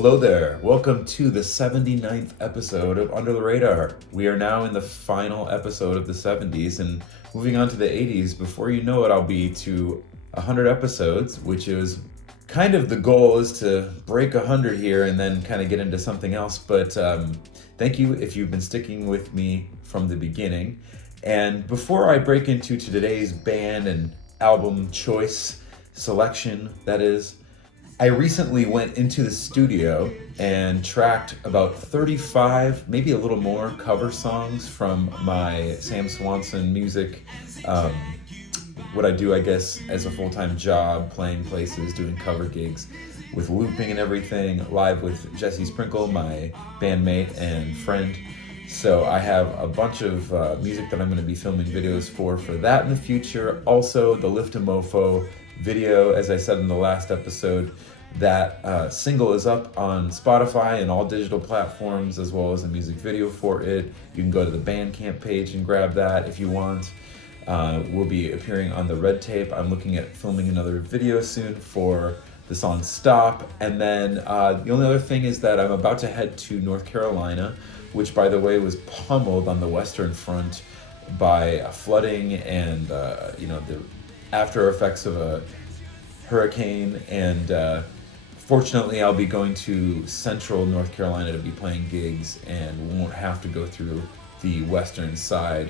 Hello there. Welcome to the 79th episode of Under the Radar. We are now in the final episode of the 70s and moving on to the 80s. Before you know it, I'll be to 100 episodes, which is kind of the goal, is to break 100 here and then kind of get into something else. But thank you if you've been sticking with me from the beginning. And before I break into today's band and album choice selection, that is, I recently went into the studio and tracked about 35, maybe a little more, cover songs from my Sam Swanson music. What I do, I guess, as a full-time job, playing places, doing cover gigs with looping and everything, live with Jesse Sprinkle, my bandmate and friend. So I have a bunch of music that I'm going to be filming videos for that in the future. Also, the Lift a Mofo video, as I said in the last episode, that single is up on Spotify and all digital platforms, as well as a music video for it. You can go to the Bandcamp page and grab that if you want. We'll be appearing on the Red Tape. I'm looking at filming another video soon for the song Stop. And then the only other thing is that I'm about to head to North Carolina, which, by the way, was pummeled on the Western Front by flooding and the after effects of a hurricane. And fortunately, I'll be going to central North Carolina to be playing gigs and won't have to go through the western side,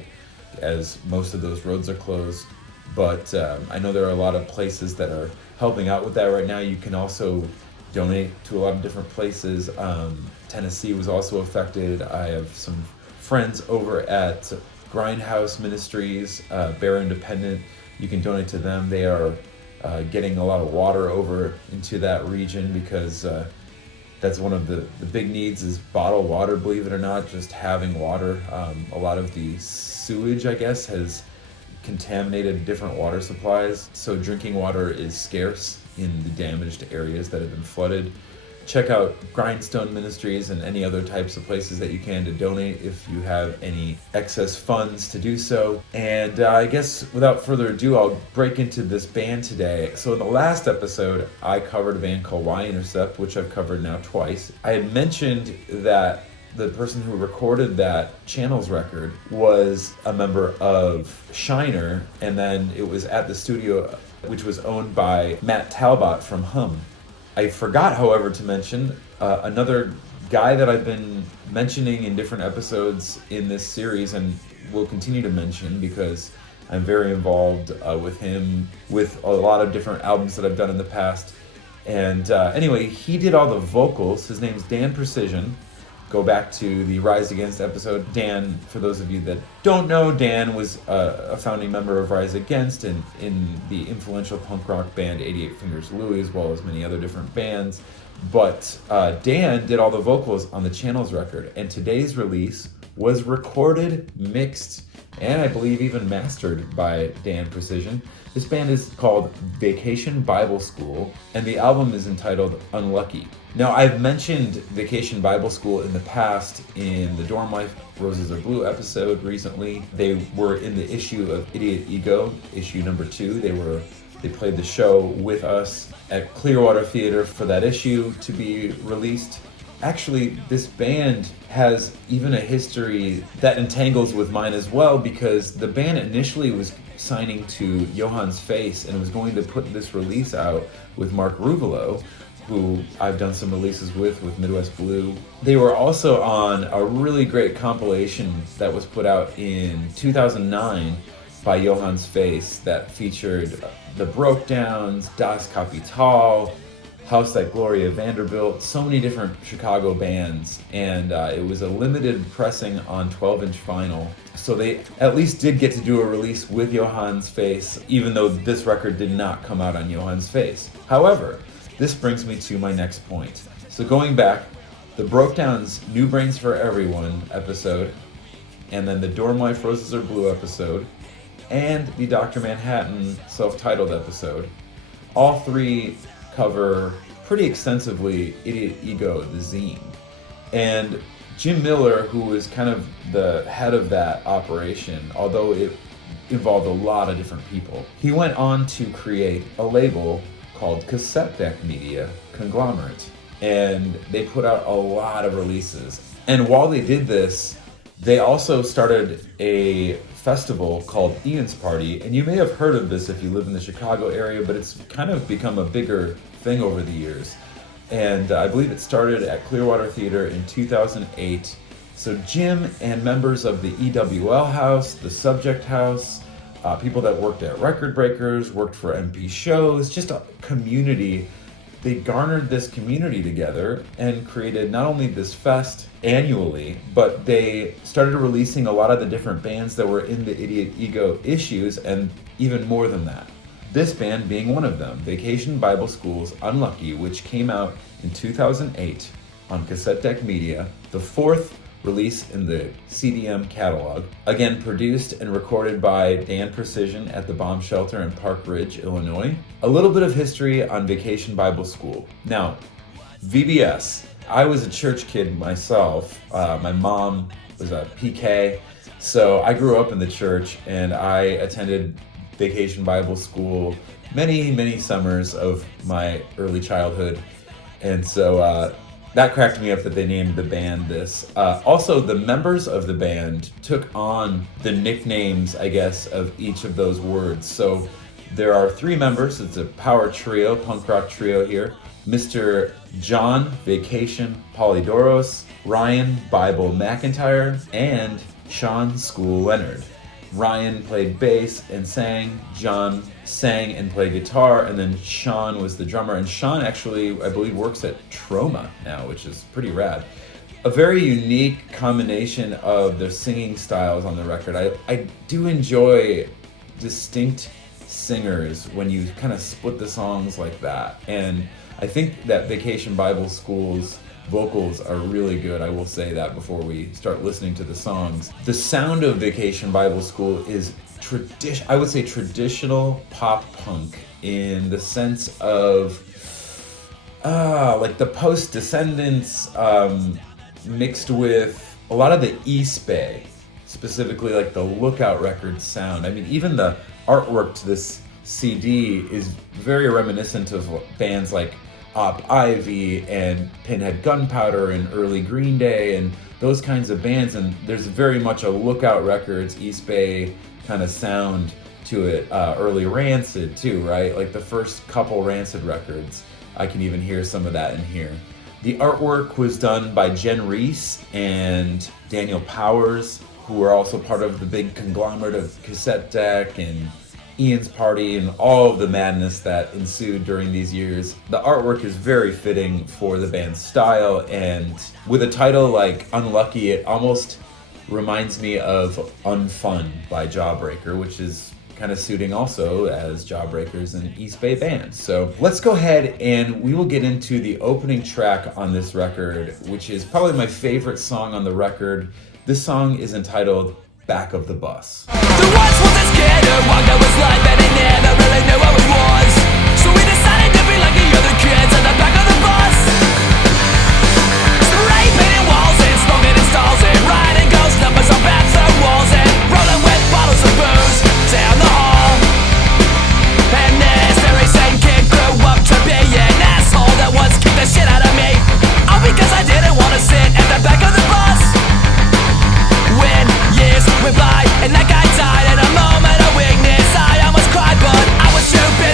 as most of those roads are closed. But I know there are a lot of places that are helping out with that right now. You can also donate to a lot of different places. Tennessee was also affected. I have some friends over at Grindhouse Ministries, Bear Independent. You can donate to them. They are getting a lot of water over into that region because that's one of the big needs is bottled water, believe it or not, just having water. A lot of the sewage, I guess, has contaminated different water supplies, so drinking water is scarce in the damaged areas that have been flooded. Check out Grindstone Ministries and any other types of places that you can to donate if you have any excess funds to do so. And I guess without further ado, I'll break into this band today. So in the last episode, I covered a band called Y-Intercept, which I've covered now twice. I had mentioned that the person who recorded that Channels record was a member of Shiner, and then it was at the studio, which was owned by Matt Talbot from Hum. I forgot, however, to mention another guy that I've been mentioning in different episodes in this series and will continue to mention because I'm very involved with him, with a lot of different albums that I've done in the past. And anyway, he did all the vocals. His name's Dan Precision. Go back to the Rise Against episode. Dan, for those of you that don't know, Dan was a founding member of Rise Against and in the influential punk rock band 88 Fingers Louie, as well as many other different bands. But Dan did all the vocals on the Channels record, and today's release was recorded, mixed, and I believe even mastered by Dan Precision. This band is called Vacation Bible School, and the album is entitled Unlucky. Now, I've mentioned Vacation Bible School in the past in the Dorm Life Roses Are Blue episode recently. They were in the issue of Idiot Ego, issue number 2. They played the show with us at Clearwater Theater for that issue to be released. Actually, this band has even a history that entangles with mine as well, because the band initially was signing to Johann's Face and was going to put this release out with Mark Ruvalo, who I've done some releases with Midwest Blue. They were also on a really great compilation that was put out in 2009 by Johann's Face that featured The Broke Downs, Das Kapital, House Like Gloria Vanderbilt, so many different Chicago bands, and it was a limited pressing on 12-inch vinyl. So they at least did get to do a release with Johann's Face, even though this record did not come out on Johann's Face. However, this brings me to my next point. So going back, the Broke Downs New Brains for Everyone episode, and then the Dorm Life Roses Are Blue episode, and the Dr. Manhattan self-titled episode, all three cover pretty extensively Idiot Ego, the zine. And Jim Miller, who was kind of the head of that operation, although it involved a lot of different people, he went on to create a label called Cassette Deck Media Conglomerate. and they put out a lot of releases. And while they did this, they also started a festival called Ian's Party, and you may have heard of this if you live in the Chicago area, but it's kind of become a bigger thing over the years. And I believe it started at Clearwater Theater in 2008. So Jim and members of the EWL House, the Subject House, people that worked at Record Breakers, worked for MP shows, just a community. They garnered this community together and created not only this fest annually, but they started releasing a lot of the different bands that were in the Idiot Ego issues, and even more than that. This band being one of them, Vacation Bible School's Unlucky, which came out in 2008 on Cassette Deck Media, the fourth release in the CDM catalog. Again, produced and recorded by Dan Precision at the Bomb Shelter in Park Ridge, Illinois. A little bit of history on Vacation Bible School. Now, VBS. I was a church kid myself. My mom was a PK, so I grew up in the church, and I attended Vacation Bible School many summers of my early childhood. And so that cracked me up that they named the band this. Also, the members of the band took on the nicknames, I guess, of each of those words. So there are three members. It's a power trio, punk rock trio here. Mr. John Vacation Polydoros, Ryan Bible McIntyre, and Sean School Leonard. Ryan played bass and sang, John sang and played guitar, and then Sean was the drummer. And Sean actually, I believe, works at Troma now, which is pretty rad. A very unique combination of their singing styles on the record. I do enjoy distinct singers when you kind of split the songs like that. And I think that Vacation Bible School's vocals are really good. I will say that before we start listening to the songs. The sound of Vacation Bible School is I would say traditional pop punk in the sense of like the Post-Descendants mixed with a lot of the East Bay, specifically like the Lookout Records sound. I mean, even the artwork to this CD is very reminiscent of bands like Op Ivy and Pinhead Gunpowder and early Green Day and those kinds of bands, and there's very much a Lookout Records, East Bay kind of sound to it. Early Rancid too, right? Like the first couple Rancid records, I can even hear some of that in here. The artwork was done by Jen Reese and Daniel Powers, who were also part of the big conglomerate of Cassette Deck and Ian's Party and all of the madness that ensued during these years. The artwork is very fitting for the band's style, and with a title like Unlucky, it almost reminds me of Unfun by Jawbreaker, which is kind of suiting also as Jawbreaker's an East Bay band. So let's go ahead and we will get into the opening track on this record, which is probably my favorite song on the record. This song is entitled Back of the Bus. There once was this kid who walked out his life and he never really knew who he was. So he decided to be like the other kids at the back of the bus. Spray painting walls and smoking in stalls and writing ghost numbers on bathroom walls and rolling with bottles of booze down the hall. And this very same kid grew up to be an asshole that once kicked the shit out of me, all because I didn't want to sit at the back of the bus. When years went by and that guy died in a moment of weakness, I almost cried, but I was too busy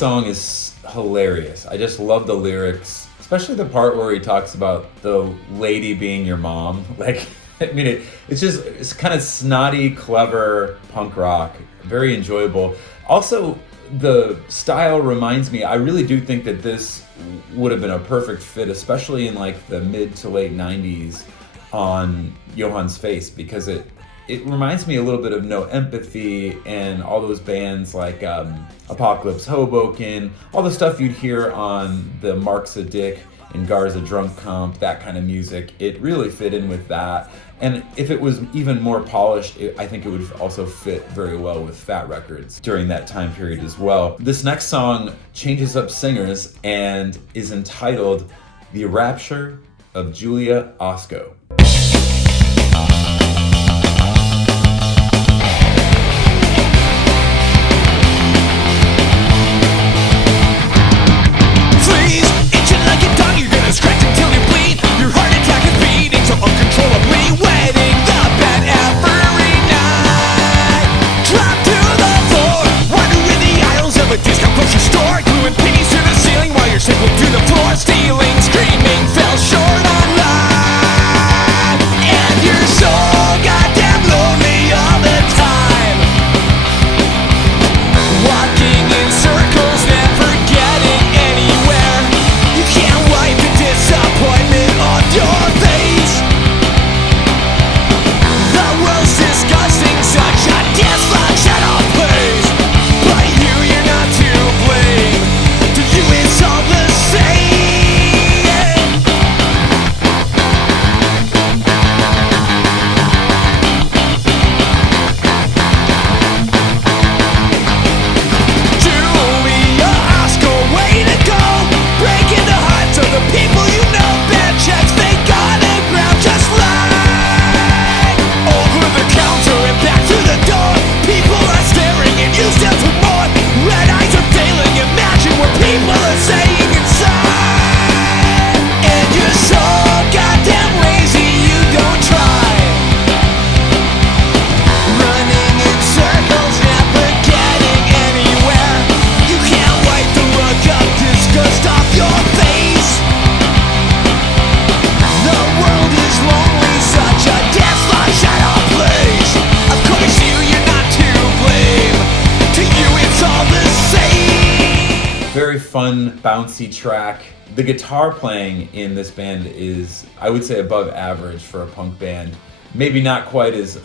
song is hilarious. I just love the lyrics, especially the part where he talks about the lady being your mom. Like, I mean, it's kind of snotty, clever punk rock, very enjoyable. Also, the style reminds me, I really do think that this would have been a perfect fit, especially in like the mid to late 90s on Johann's Face, because it reminds me a little bit of No Empathy and all those bands like Apocalypse Hoboken, all the stuff you'd hear on the Mark's a Dick and Garza Drunk comp, that kind of music. It really fit in with that. And if it was even more polished, I think it would also fit very well with Fat Records during that time period as well. This next song changes up singers and is entitled The Rapture of Julia Osco. Scratch until you bleed. Your heart attack is beating so uncontrollably, waiting the bed every night. Drop to the floor, wandering the aisles of a discount grocery store, gluing pennies to the ceiling while you're circling through the floor, stealing, screaming, fell short on life. And you're so goddamn lonely all the time, walking in circles, never getting anywhere. You can't wipe the disappointment on your face. The world's disgusting, such a dysfunctional place. But you're not to blame. To you it's all the same. Julia Osco, way to go, breaking the hearts of the people you know. Bad checks they gotta grab, just like over the counter and back through the door. People are staring and you step for more. Red eyes are failing, imagine what people are saying inside. And you're so goddamn lazy you don't try, running in circles, never getting anywhere. You can't wipe the rug of disgust off your face. The world is lonely, such a dysfunctional place. Of course you're not to blame. To you it's all the same. Very fun, bouncy track. The guitar playing in this band is, I would say, above average for a punk band. Maybe not quite as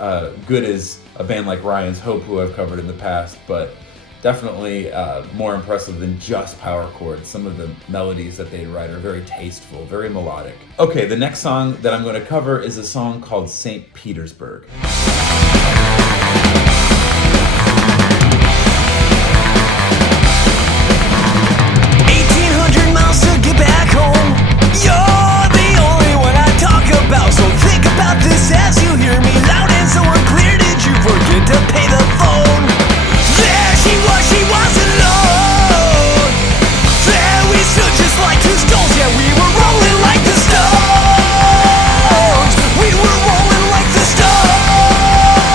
good as a band like Ryan's Hope, who I've covered in the past, but definitely more impressive than just power chords. Some of the melodies that they write are very tasteful, very melodic. Okay, the next song that I'm going to cover is a song called St. Petersburg. 1,800 miles to get back home. You're the only one I talk about, so think about this as you hear me loud and so unclear. Did you forget to pay the phone? There she was alone. There we stood just like two stones. Yeah, we were rolling like the stones. We were rolling like the stones.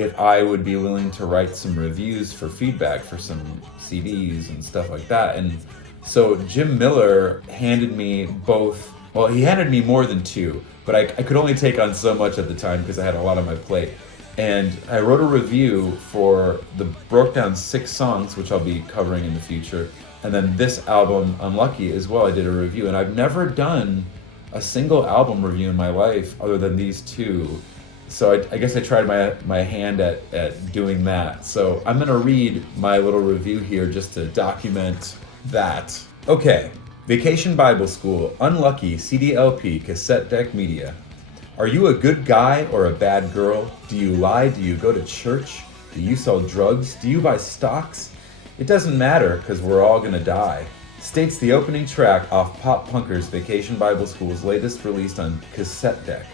if I would be willing to write some reviews for feedback for some CDs and stuff like that. And so Jim Miller handed me both, well, he handed me more than two, but I could only take on so much at the time because I had a lot on my plate. And I wrote a review for broke down 6 songs, which I'll be covering in the future. And then this album, Unlucky, as well, I did a review. And I've never done a single album review in my life other than these two. So I guess I tried my hand at doing that. So I'm gonna read my little review here just to document that. Okay, Vacation Bible School, Unlucky, CD/LP, Cassette Deck Media. Are you a good guy or a bad girl? Do you lie? Do you go to church? Do you sell drugs? Do you buy stocks? It doesn't matter, because we're all gonna die. States the opening track off Pop Punkers Vacation Bible School's latest released on Cassette Deck.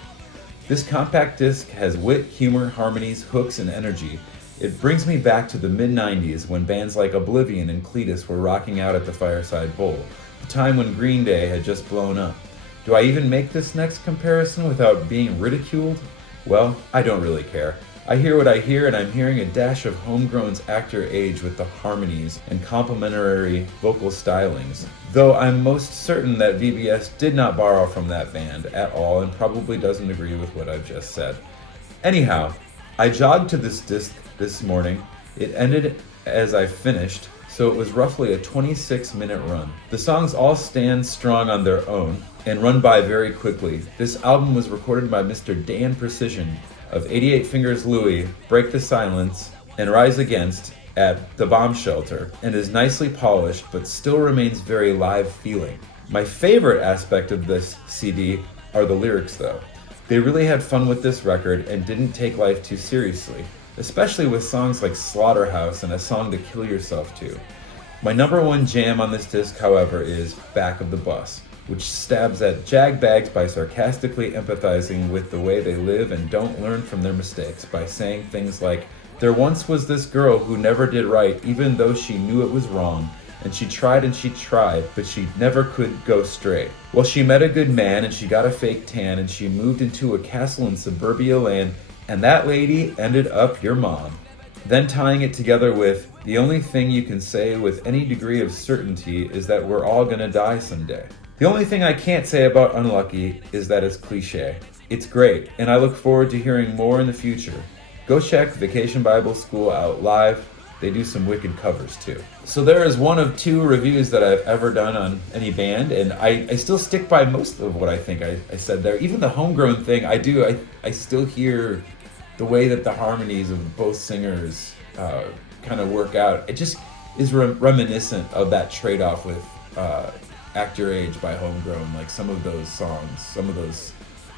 This compact disc has wit, humor, harmonies, hooks, and energy. It brings me back to the mid-90s when bands like Oblivion and Cletus were rocking out at the Fireside Bowl, the time when Green Day had just blown up. Do I even make this next comparison without being ridiculed? Well, I don't really care. I hear what I hear, and I'm hearing a dash of Homegrown's actor age with the harmonies and complementary vocal stylings. Though I'm most certain that VBS did not borrow from that band at all and probably doesn't agree with what I've just said. Anyhow, I jogged to this disc this morning. It ended as I finished, so it was roughly a 26-minute run. The songs all stand strong on their own and run by very quickly. This album was recorded by Mr. Dan Precision of 88 Fingers Louie, Break the Silence, and Rise Against at the Bomb Shelter, and is nicely polished but still remains very live feeling. My favorite aspect of this CD are the lyrics though. They really had fun with this record and didn't take life too seriously, especially with songs like Slaughterhouse and A Song to Kill Yourself To. My number one jam on this disc, however, is Back of the Bus, which stabs at jagbags by sarcastically empathizing with the way they live and don't learn from their mistakes by saying things like, there once was this girl who never did right even though she knew it was wrong, and she tried, but she never could go straight. Well, she met a good man and she got a fake tan and she moved into a castle in suburbia land, and that lady ended up your mom. Then tying it together with, the only thing you can say with any degree of certainty is that we're all gonna die someday. The only thing I can't say about Unlucky is that it's cliche. It's great, and I look forward to hearing more in the future. Go check Vacation Bible School out live. They do some wicked covers too. So there is one of 2 reviews that I've ever done on any band, and I still stick by most of what I think I said there. Even the Homegrown thing, I still hear the way that the harmonies of both singers kind of work out. It just is reminiscent of that trade-off with Act Your Age by Homegrown, like some of those songs, some of those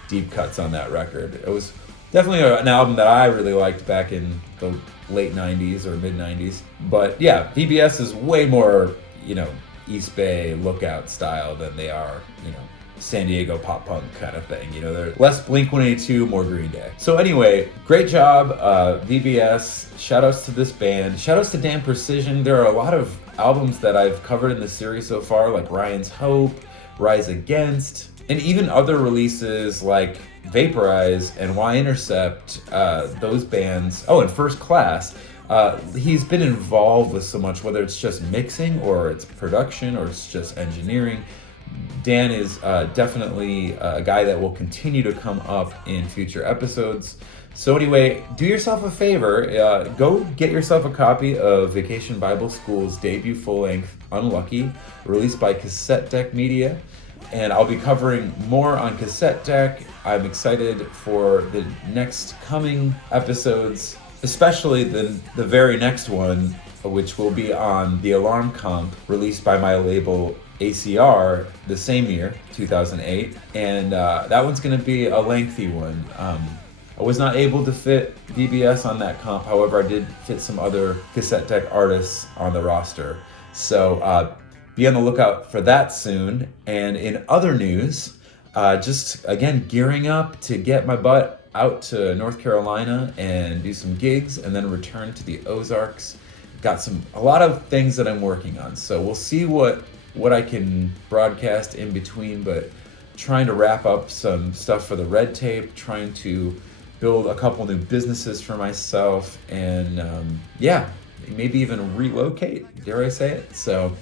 deep cuts on that record. It was definitely an album that I really liked back in the late 90s or mid 90s. But yeah, VBS is way more, East Bay Lookout style than they are, San Diego pop punk kind of thing. They're less Blink-182, more Green Day. So anyway, great job, VBS. Shoutouts to this band. Shoutouts to Dan Precision. There are a lot of albums that I've covered in the series so far, like Ryan's Hope, Rise Against, and even other releases like Vaporize and Y-Intercept, those bands. Oh, and First Class. He's been involved with so much, whether it's just mixing or it's production or it's just engineering. Dan is definitely a guy that will continue to come up in future episodes. So anyway, do yourself a favor, go get yourself a copy of Vacation Bible School's debut full-length, Unlucky, released by Cassette Deck Media. And I'll be covering more on Cassette Deck. I'm excited for the next coming episodes, especially the very next one, which will be on the Alarm Comp, released by my label ACR the same year, 2008. And that one's going to be a lengthy one. I was not able to fit VBS on that comp. However, I did fit some other Cassette Deck artists on the roster. So be on the lookout for that soon. And in other news, just again, gearing up to get my butt out to North Carolina and do some gigs and then return to the Ozarks. Got a lot of things that I'm working on. So we'll see what I can broadcast in between, but trying to wrap up some stuff for the Red Tape, trying to build a couple new businesses for myself, and maybe even relocate, dare I say it. So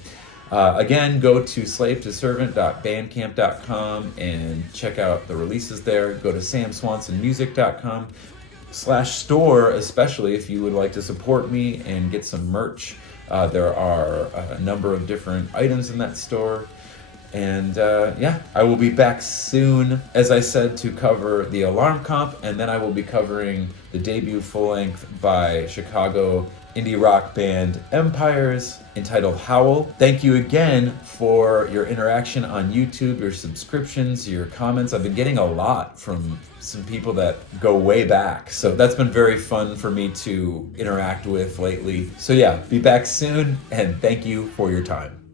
again, go to slavetoservant.bandcamp.com and check out the releases there. Go to samswansonmusic.com/store, especially if you would like to support me and get some merch. There are a number of different items in that store. And I will be back soon, as I said, to cover the Alarm Comp, and then I will be covering the debut full-length by Chicago indie rock band Empires, entitled Howl. Thank you again for your interaction on YouTube, your subscriptions, your comments. I've been getting a lot from some people that go way back, so that's been very fun for me to interact with lately. So yeah, be back soon, and thank you for your time.